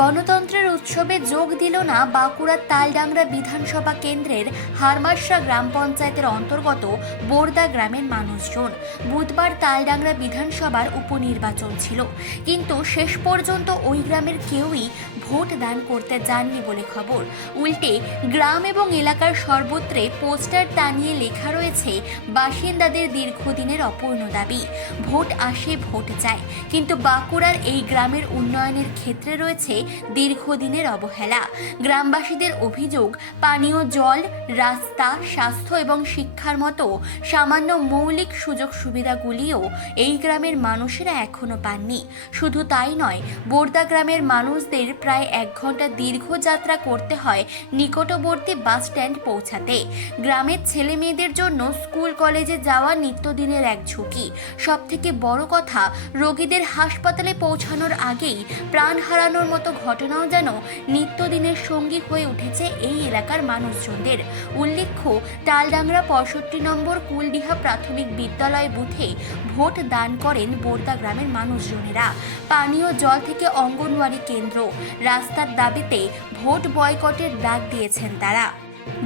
গণতন্ত্রের উৎসবে যোগ দিল না বাঁকুড়ার তালডাংরা বিধানসভা কেন্দ্রের হারমাশরা গ্রাম পঞ্চায়েতের অন্তর্গত বোরদা গ্রামের মানুষজন। বুধবার তালডাংরা বিধানসভার উপনির্বাচন ছিল, কিন্তু শেষ পর্যন্ত ওই গ্রামের কেউই ভোট দান করতে যাননি বলে খবর। উল্টে গ্রাম এবং এলাকার সর্বত্রে পোস্টার টানিয়ে লেখা রয়েছে বাসিন্দাদের দীর্ঘদিনের অপূর্ণ দাবি, ভোট আসে ভোট চায়। কিন্তু বাঁকুড়ার এই গ্রামের উন্নয়নের ক্ষেত্রে রয়েছে দীর্ঘদিনের অবহেলা। গ্রামবাসীদের অভিযোগ, পানীয় জল, রাস্তা, স্বাস্থ্য এবং শিক্ষার মতো সামান্য মৌলিক সুযোগ সুবিধাগুলিও এই গ্রামের মানুষেরা এখনো পাননি। শুধু তাই নয়, বোরদা গ্রামের মানুষদের প্রায় 1 ঘন্টা দীর্ঘ যাত্রা করতে হয় নিকটবর্তী বাস স্ট্যান্ড পৌঁছাতে। গ্রামের ছেলে মেয়েদের জন্য স্কুল কলেজে যাওয়া নিত্যদিনের এক ঝুঁকি। সবথেকে বড় কথা, রোগীদের হাসপাতালে পৌঁছানোর আগেই প্রাণ হারানোর মতো ঘটনাও যেন নিত্যদিনের সঙ্গী হয়ে উঠেছে এই এলাকার মানুষজনদের। উল্লেখ্য, তালডাংরা 65 নম্বর কুলডিহা প্রাথমিক বিদ্যালয় বুথে ভোট দান করেন বোরদা গ্রামের মানুষজনেরা। পানীয় জল থেকে অঙ্গনওয়াড়ি কেন্দ্র, রাস্তার দাবিতে ভোট বয়কটের ডাক দিয়েছেন তারা।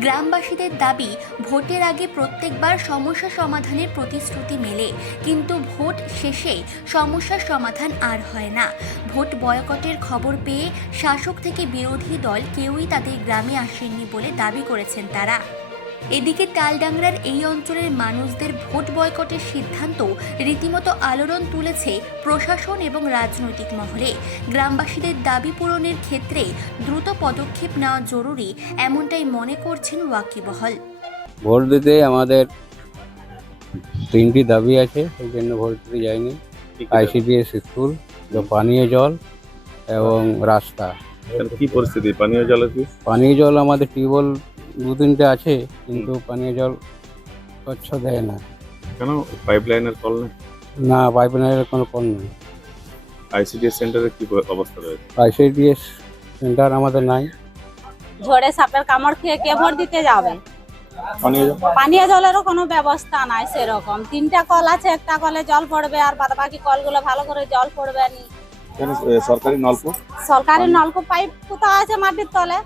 গ্রামবাসীদের দাবি, ভোটের আগে প্রত্যেকবার সমস্যা সমাধানের প্রতিশ্রুতি মেলে, কিন্তু ভোট শেষে সমস্যার সমাধান আর হয় না। ভোট বয়কটের খবর পেয়ে শাসক থেকে বিরোধী দল কেউই তাদের গ্রামে আসেননি বলে দাবি করেছেন তারা। এদিকে তালডাংরার এই অঞ্চলের মানুষদের ভোট বয়কটের সিদ্ধান্ত রীতিমতো আলোড়ন তুলেছে প্রশাসন এবং রাজনৈতিক মহলে। গ্রামবাসীদের দাবি পূরণের ক্ষেত্রে দ্রুত পদক্ষেপ নেওয়া জরুরি, এমনটাই মনে করছেন ওয়াকিবহল। ভোট দিতে আমাদের 3টি দাবি আছে, সেই জন্য ভোট দিতে যাইনি। ICDS স্কুল, পানীয় জল এবং রাস্তা। কি পরিস্থিতি পানীয় জলের? কি পানীয় জল আমাদের টিউবওয়েল 2-3টে আছে, কিন্তু পানীয় জল স্বচ্ছ দেয় না। কেন পাইপলাইনের কল নেই? না, পাইপলাইনের কোনো কল নেই। ICDS সেন্টারের কি অবস্থা রয়েছে? ICDS সেন্টার আমাদের নাই। ঝড়ে সাপের কামড় খেয়ে কে ভোট দিতে যাবে? পানীয় জলেরও কোনো ব্যবস্থা নাই সেরকম। 3টা কল আছে, একটা কলে জল পড়বে আর বাকি কলগুলো ভালো করে জল পড়বে না। সরকারি নলকূপ? সরকারি নলকূপ পাইপ কোথাও আছে মাটির তলে,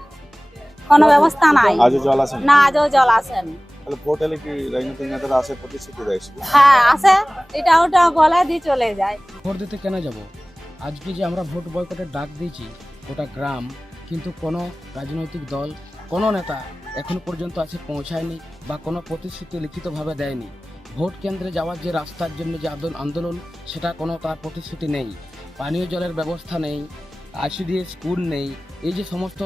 কোনো ব্যবস্থা নাই। আজও জল আসে না, আজও জল আসেনি। তাহলে ভোট এলে কি রাজনৈতিক নেতারা আসে প্রতিশ্রুতি দেয়? হ্যাঁ আসে, এটা ওটা বলে দিয়ে চলে যায়। ভোট দিতে কেন যাব? আজকে যে আমরা ভোট বয়কটের ডাক দিয়েছি গোটা গ্রাম, কিন্তু কোনো রাজনৈতিক দল, কোনো নেতা এখনো পর্যন্ত আছে পৌঁছায়নি বা কোনো প্রতিশ্রুতি লিখিতভাবে দেয়নি। ভোট কেন্দ্রে যাওয়ার যে রাস্তার জন্য যে আন্দোলন, সেটা কোনো তার প্রতিশ্রুতি নেই। পানীয় জলের ব্যবস্থা নেই, ICDS স্কুল নেই। এই যে সমস্ত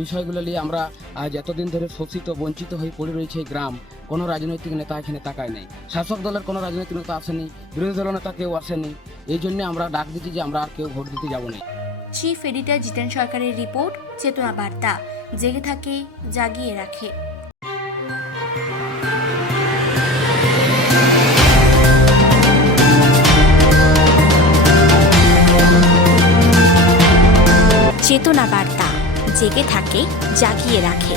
বিষয়গুলো নিয়ে আমরা আজ এতদিন ধরে শোষিত বঞ্চিত হয়ে পড়ে রয়েছে এই গ্রাম। কোনো রাজনৈতিক নেতা এখানে তাকায় নেই। শাসক দলের কোনো রাজনৈতিক নেতা আসেনি, বিরোধী দলের নেতা কেউ আসেনি। এই জন্য আমরা ডাক দিচ্ছি যে আমরা আর কেউ ভোট দিতে যাব না। চিফ এডিটর জিতেন সরকারের রিপোর্ট, চেতনা বার্তা। জেগে থাকে, জাগিয়ে রাখে। চেতনা বার্তা, জেগে থাকে, জাগিয়ে রাখে।